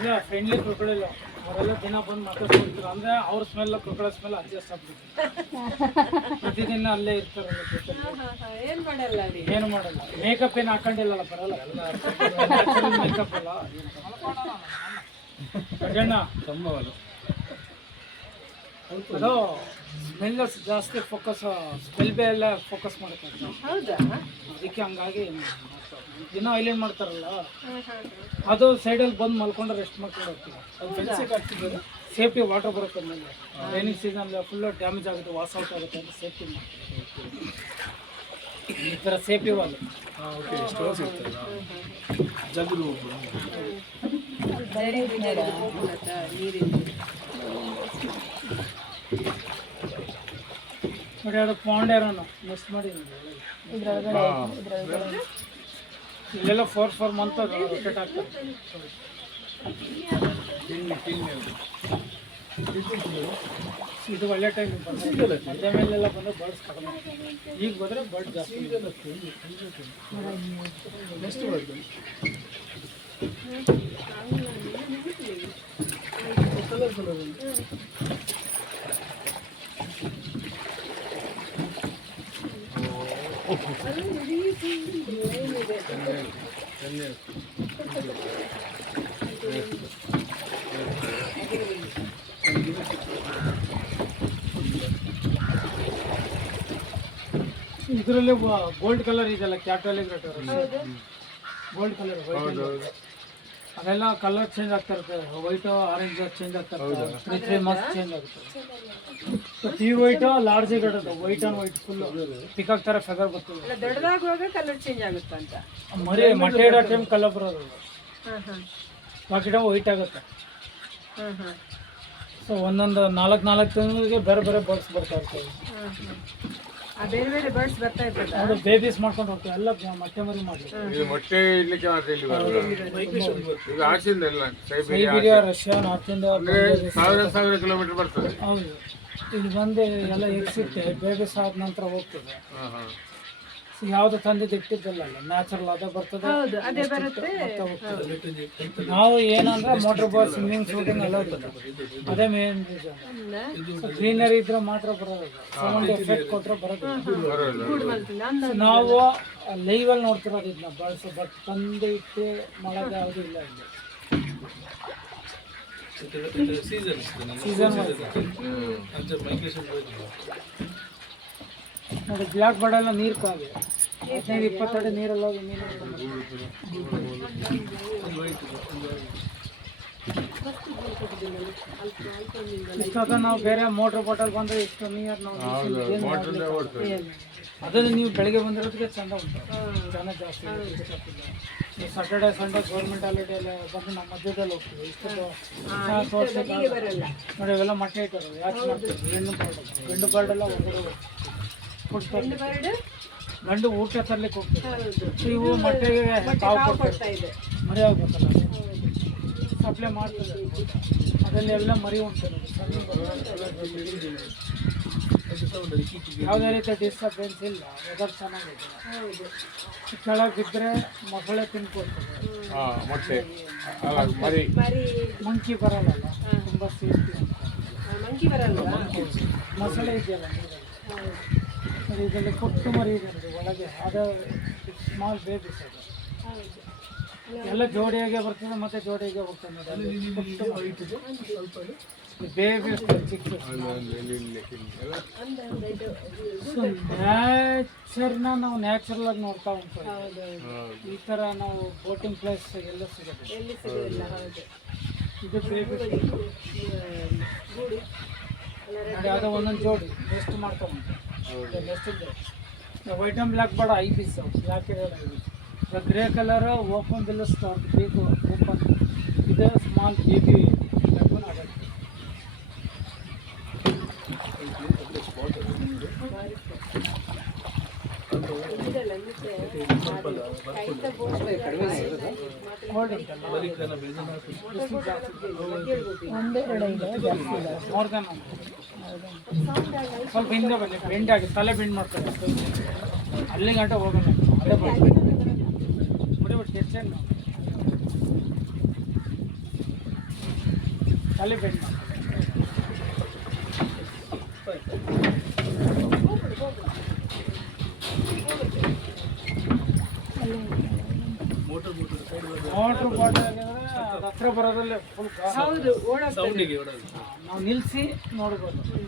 ಇಲ್ಲ friendly crocodile ಅವರೆಲ್ಲ ದಿನ ಬಂದು ಮಾತಾಡ್ಸ್ಕೊಳ್ತಾರೆ ಅಂದರೆ ಅವ್ರ ಸ್ಮೆಲ್ ಕ್ರೊಕೊಡೈಲ್ ಸ್ಮೆಲ್ ಅಡ್ಜಸ್ಟ್ ಆಗ್ಬಿಡುತ್ತೆ. ಪ್ರತಿದಿನ ಅಲ್ಲೇ ಇರ್ತಾರೆ ಏನು ಮಾಡಲ್ಲ ಏನು ಮಾಡಲ್ಲ. ಮೇಕಪ್ ಏನು ಹಾಕೊಂಡಿಲ್ಲಲ್ಲ, ಬರಲ್ಲ. ಮೇಕಪ್ ಅಲ್ಲ ಅಣ್ಣ ಅದು ಸ್ಮೆಲ್ ಜಾಸ್ತಿ ಫೋಕಸ್, ಸ್ಮೆಲ್ ಬೇ ಎಲ್ಲ ಫೋಕಸ್ ಮಾಡುತ್ತೆ. ಹೌದಾ? ಅದಕ್ಕೆ ಹಂಗಾಗಿ ದಿನ ಐಲೈನ್ ಮಾಡ್ತಾರಲ್ಲ, ಅದು ಸೈಡಲ್ಲಿ ಬಂದು ಮಲ್ಕೊಂಡು ರೆಸ್ಟ್ ಮಾಡ್ಕೊಂಡು ಹೋಗ್ತೀವಿ. ಅದು ಫೆನ್ಸಿಗೆ ಹಾಕ್ತಿದ್ದಾರೆ, ಸೇಫ್ಟಿ ವಾಟರ್ ಬರುತ್ತೆ ಮೇಲೆ. ರೈನಿಂಗ್ ಸೀಸನ್ ಫುಲ್ಲು ಡ್ಯಾಮೇಜ್ ಆಗುತ್ತೆ, ವಾಸ್ ಔಟ್ ಆಗುತ್ತೆ ಅಂತ ಸೇಫ್ಟಿ ಮಾಡ್ತೀವಿ. ಈ ಥರ ಸೇಫ್ಟಿ ವಾಲ್ ನೋಡಿ. ಅದು ಪಾಂಡೇರನ್ನು ಮಿಸ್ ಮಾಡಿ ಇಲ್ಲೆಲ್ಲ 4 ಮಂತ್ ರೊಟೇಟ್ ಆಗ್ತದೆ. ಇದು ಒಳ್ಳೆ ಟೈಮ್ ಬಂದರೆ ಮಧ್ಯ ಮೇಲೆಲ್ಲ ಬಂದರೆ ಬರ್ಡ್ಸ್ ಕಡಿಮೆ. ಈಗ ಬಂದರೆ ಬರ್ಡ್ ಜಾಸ್ತಿ. ನೆಕ್ಸ್ಟ್ ಬರ್ಡ್ ಇದರಲ್ಲಿ ಗೋಲ್ಡ್ ಕಲರ್ ಇದೆಲ್ಲ ಕ್ಯಾಟಲ್ ಗೋಲ್ಡ್ ಕಲರ್ ಅದೆಲ್ಲ ಕಲರ್ ಚೇಂಜ್ ಆಗ್ತಾ ಇರುತ್ತೆ. ವೈಟ್ ಆರೆಂಜ್ ಚೇಂಜ್ ಆಗ್ತಾ ಇರುತ್ತೆ. 3 ಮಂತ್ಸ್ ಚೇಂಜ್ ಆಗುತ್ತೆ. ಪ್ಯೂರ್ ವೈಟ್ ಲಾರ್ಜ್ ಇರುತ್ತೆ. White on white full peacock ಥರ ಫೆದರ್ ಬರ್ತದೆ. ದೊಡ್ಡದಾಗುವಾಗ ಕಲರ್ ಚೇಂಜ್ ಆಗುತ್ತೆ ಅಂತ. ಮರಿ ಮೊಟ್ಟೆ ಇಡೋ ಟೈಮ್ ಕಲರ್ ಬರೋದು. ಬಾಕಿ ಟೈಮ್ ವೈಟ್ ಆಗುತ್ತೆ. ಸೊ ಒಂದೊಂದು 4 ತಿಂಗಳಿಗೆ ಬೇರೆ ಬೇರೆ ಬರ್ಡ್ಸ್ ಬರ್ತಾ ಇರ್ತವೆ. ಬೇರೆ ಬೇರೆ ಬರ್ಡ್ಸ್ ಬರ್ತಾ ಇರ್ತದೆ. ಅದು ಬೇಬೀಸ್ ಮಾಡ್ಕೊಂಡು ಹೋಗ್ತವೆ. ಎಲ್ಲ ಮೊಟ್ಟೆ ಮರಿ ಮಾಡಿ ಮೊಟ್ಟೆ ಇಡ್ಲಿಕ್ಕೆ ಮಾತ್ರ ಇಲ್ಲಿ ಬರೋದು. ಈಗ ಆಚೆಯಿಂದ ಎಲ್ಲ Siberia, Russia, north India 1000 kilometre ಬರ್ತದೆ. ಹೌದು. ಇಲ್ಲಿ ಬಂದು ಎಲ್ಲ ಎಕ್ಸಿಟ್ಟೆ ಬೇಬೀಸ್ ಆದ ನಂತರ ಹೋಗ್ತದೆ. ಯಾವುದು ತಂದಿದ್ದು ಇಟ್ಟಿದ್ದಲ್ಲ, ನ್ಯಾಚುರಲ್ ಅದೇ ಬರ್ತದೆ. ನಾವು ಏನಂದ್ರೆ ಮೋಟರ್ ಬೋಟ್, ಸ್ವಿಮ್ಮಿಂಗ್, ಶೂಟಿಂಗ್ ಎಲ್ಲ ಇರ್ತದೆ. ಅದೇ ಮೇನ್ ರೀಸನ್. ಗ್ರೀನರಿ ಇದ್ರೆ ಮಾತ್ರ ಬರೋದು. ಸೌಂಡ್ ಎಫೆಕ್ಟ್ ಕೊಟ್ಟರೆ ಬರೋದು. ನಾವು ಲೈವಲ್ಲಿ ನೋಡ್ತಿರೋದು ಇದನ್ನ ಬಳಸು. ಬಟ್ ತಂದು ಇಟ್ಟು ಮಾಡೋದು ಯಾವುದೂ ಇಲ್ಲ ಇಲ್ಲಿ. ಸೀಸನ್ ನೋಡಿ, ಬ್ಲ್ಯಾಕ್ ಬರ್ಡ್ ಎಲ್ಲ ನೀರು ಕಾವಿ 15-20 ಅಡಿ ನೀರೆಲ್ಲ ಮೀನು ಇಷ್ಟಾದ ನಾವು ಬೇರೆ ಮೋಟ್ರ್ ಬಾಟಲ್ ಬಂದರೆ ಇಷ್ಟು ನೀರು ನಾವು ಅದನ್ನು ನೀವು ಬೆಳಗ್ಗೆ ಬಂದಿರೋದಕ್ಕೆ ಚೆಂದ ಉಂಟು. ಜನ ಜಾಸ್ತಿ. ಸ್ಯಾಟರ್ಡೆ ಸಂಡೇ ಗೌರ್ಮೆಂಟ್ ಹಾಲಿಡೇ ಎಲ್ಲ ಬಂದು ನಮ್ಮ ಮಧ್ಯದಲ್ಲಿ ಹೋಗ್ತೀವಿ. ಇಷ್ಟು ನೋಡಿ ಇವೆಲ್ಲ ಮೊಟ್ಟೆ ಇಟ್ಟರು. ಯಾಕೆ ಮಾಡ್ತೀವಿ? ಗಂಡು ಬರ್ಡೆಲ್ಲ ಹೊರಗಡೆ ಗಂಡು ಊಟ ತರ್ಲಿಕ್ಕೆ ಹೋಗ್ತದೆ. ಇವು ಮೊಟ್ಟೆಗೆ ಕಾವು ಕೊಡ್ತಾರೆ. ಮರಿ ಆಗ್ಬೇಕಲ್ಲ, ಸಪ್ಲೈ ಮಾಡ್ತದೆ. ಅದರಲ್ಲಿ ಎಲ್ಲ ಮರಿ ಉಂಟು. ಯಾವುದೇ ರೀತಿಯ ಡಿಸ್ಟರ್ಬೆನ್ಸ್ ಇಲ್ಲ. ವೆದರ್ ಚೆನ್ನಾಗಿದೆ. ಕೆಳಗೆ ಬಿದ್ದರೆ ಮೊಸಳೆ ತಿನ್ಕೊಡ್ತದೆ. ಮಂಕಿ ಬರಲ್ಲ, ತುಂಬ ಸೇಫ್ಟಿ. ಮೊಸಳೆ ಇದೆಯಲ್ಲ ನೀರಲ್ಲಿ, ಇದರಲ್ಲಿ ಕೊಟ್ಟು ಮರಿ ಇದೆ ಒಳಗೆ. ಅದು ಸ್ಮಾಲ್ ಬೇಬೀಸ್. ಅದು ಎಲ್ಲ ಜೋಡಿಯಾಗೆ ಬರ್ತದೆ ಮತ್ತು ಜೋಡಿಯಾಗೆ ಹೋಗ್ತದೆ. ಬೇಬಿ ಚಿಕ್ಕ ನ್ಯಾಚರ್ನ ನಾವು ನ್ಯಾಚುರಲ್ ಆಗಿ ನೋಡ್ತಾ ಉಂಟು. ಈ ಥರ ನಾವು ಬೋಟಿಂಗ್ ಪ್ಲೇಸ್ ಎಲ್ಲ ಸಿಗುತ್ತೆ. ಇದು ಬೇಬಿ ಯಾವುದೋ ಒಂದೊಂದು ಜೋಡಿ ಎಷ್ಟು ಮಾಡ್ತಾ ಉಂಟು. ವೈಟ್ ಆ್ಯಂಡ್ ಬ್ಲ್ಯಾಕ್ ಬೇಡ 5 ಪೀಸ್. ಬ್ಲ್ಯಾಕ್ ಇರೋದು 5 piece. Grey colour open bill start ಬೇಕು. ಓಪನ್ ಇದು ಸ್ಮಾಲ್ ಬೇಬಿ ಆಗುತ್ತೆ. ಸ್ವಲ್ಪ ಹಿಂದೆ ಬನ್ನಿ. ಬೆಂಡ್ ಆಗಿ ತಲೆ ಬೆಂಡ್ ಮಾಡ್ತಾರೆ. ಅಲ್ಲಿ ಗಂಟೆ ಹೋಗೋಣ. ಅದೇ ಬಡಿ ಬಟ್ ಹೆಚ್ಚೇನು ಅಲ್ಲಿ ಬೆಂಡ್ ಮಾಡ್ತಾರೆ. ಮೋಟ್ರ್ ಬಾಟಲ್ ಆಗಿದ್ರೆ ಅದು ಹತ್ರ ಬರೋದಲ್ಲೇ ಫುಲ್ ಹೌದು ಓಡಾಡ್ತದೆ. ನಾವು ನಿಲ್ಲಿಸಿ ನೋಡ್ಬೋದು.